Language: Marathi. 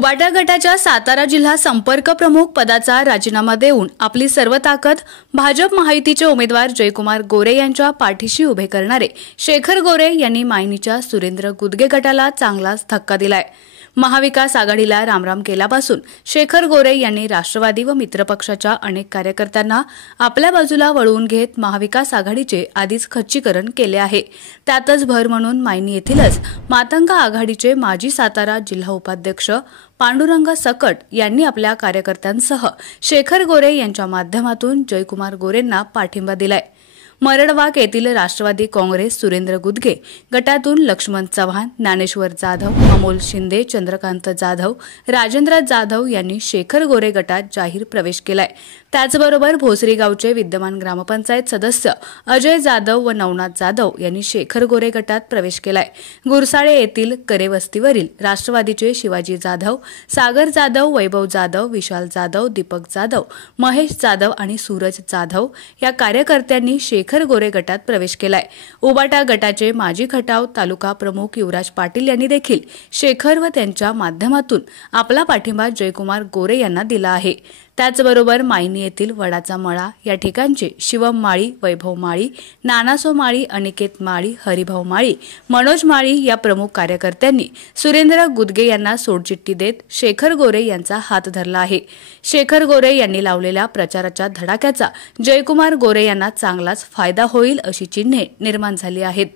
उबाटा गटाच्या सातारा जिल्हा संपर्क प्रमुख पदाचा राजीनामा देऊन आपली सर्व ताकद भाजप महायुतीचे उमेदवार जयकुमार गोरे यांच्या पाठीशी उभे करणारे शेखर गोरे यांनी मायनीच्या सुरेंद्र गुदगे गटाला चांगलाच धक्का दिलाय। महाविकास आघाडीला रामराम केल्यापासून शेखर गोरे यांनी राष्ट्रवादी व मित्रपक्षाच्या अनेक कार्यकर्त्यांना आपल्या बाजूला वळवून घेत महाविकास आघाडीचे आधीच खच्चीकरण केले आहे। त्यातच भर म्हणून मायनी येथीलच मातंग आघाडीचे माजी सातारा जिल्हा उपाध्यक्ष पांडुरंग सकट यांनी आपल्या कार्यकर्त्यांसह शेखर गोरे यांच्या माध्यमातून जयकुमार गोरेंना पाठिंबा दिलाय। मरडवाक येथील राष्ट्रवादी काँग्रेस सुरेंद्र गुदगे गटातून लक्ष्मण चव्हाण, ज्ञानेश्वर जाधव, अमोल शिंदे, चंद्रकांत जाधव, राजेंद्र जाधव यांनी शेखर गोरे गटात जाहीर प्रवेश केलाय। त्याचबरोबर भोसरी गावचे विद्यमान ग्रामपंचायत सदस्य अजय जाधव व नवनाथ जाधव यांनी शेखर गोरे गटात प्रवेश केलाय। गुरसाळे येथील करे वस्तीवरील राष्ट्रवादीचे शिवाजी जाधव, सागर जाधव, वैभव जाधव, विशाल जाधव, दीपक जाधव, महेश जाधव आणि सूरज जाधव या कार्यकर्त्यांनी शेखर गोरे गटात प्रवेश केलाय। उबाटा गटाचे माजी खटाव तालुका प्रमुख युवराज पाटील यांनी देखील शेखर व त्यांच्या माध्यमातून आपला पाठिंबा जयकुमार गोरे यांना दिला आहे। त्याचबरोबर मायनी येथील वडाचा मळा या ठिकाणचे शिवम माळी, वैभव माळी, नानासो माळी, अनिकेत माळी, हरिभाऊ माळी, मनोज माळी या प्रमुख कार्यकर्त्यांनी सुरेंद्र गुदगे यांना सोडचिठ्ठी देत शेखर गोरे यांचा हात धरला आहे। शेखर गोरे यांनी लावलेल्या प्रचाराच्या धडाक्याचा जयकुमार गोरे यांना चांगलाच फायदा होईल अशी चिन्हे निर्माण झाली आहेत।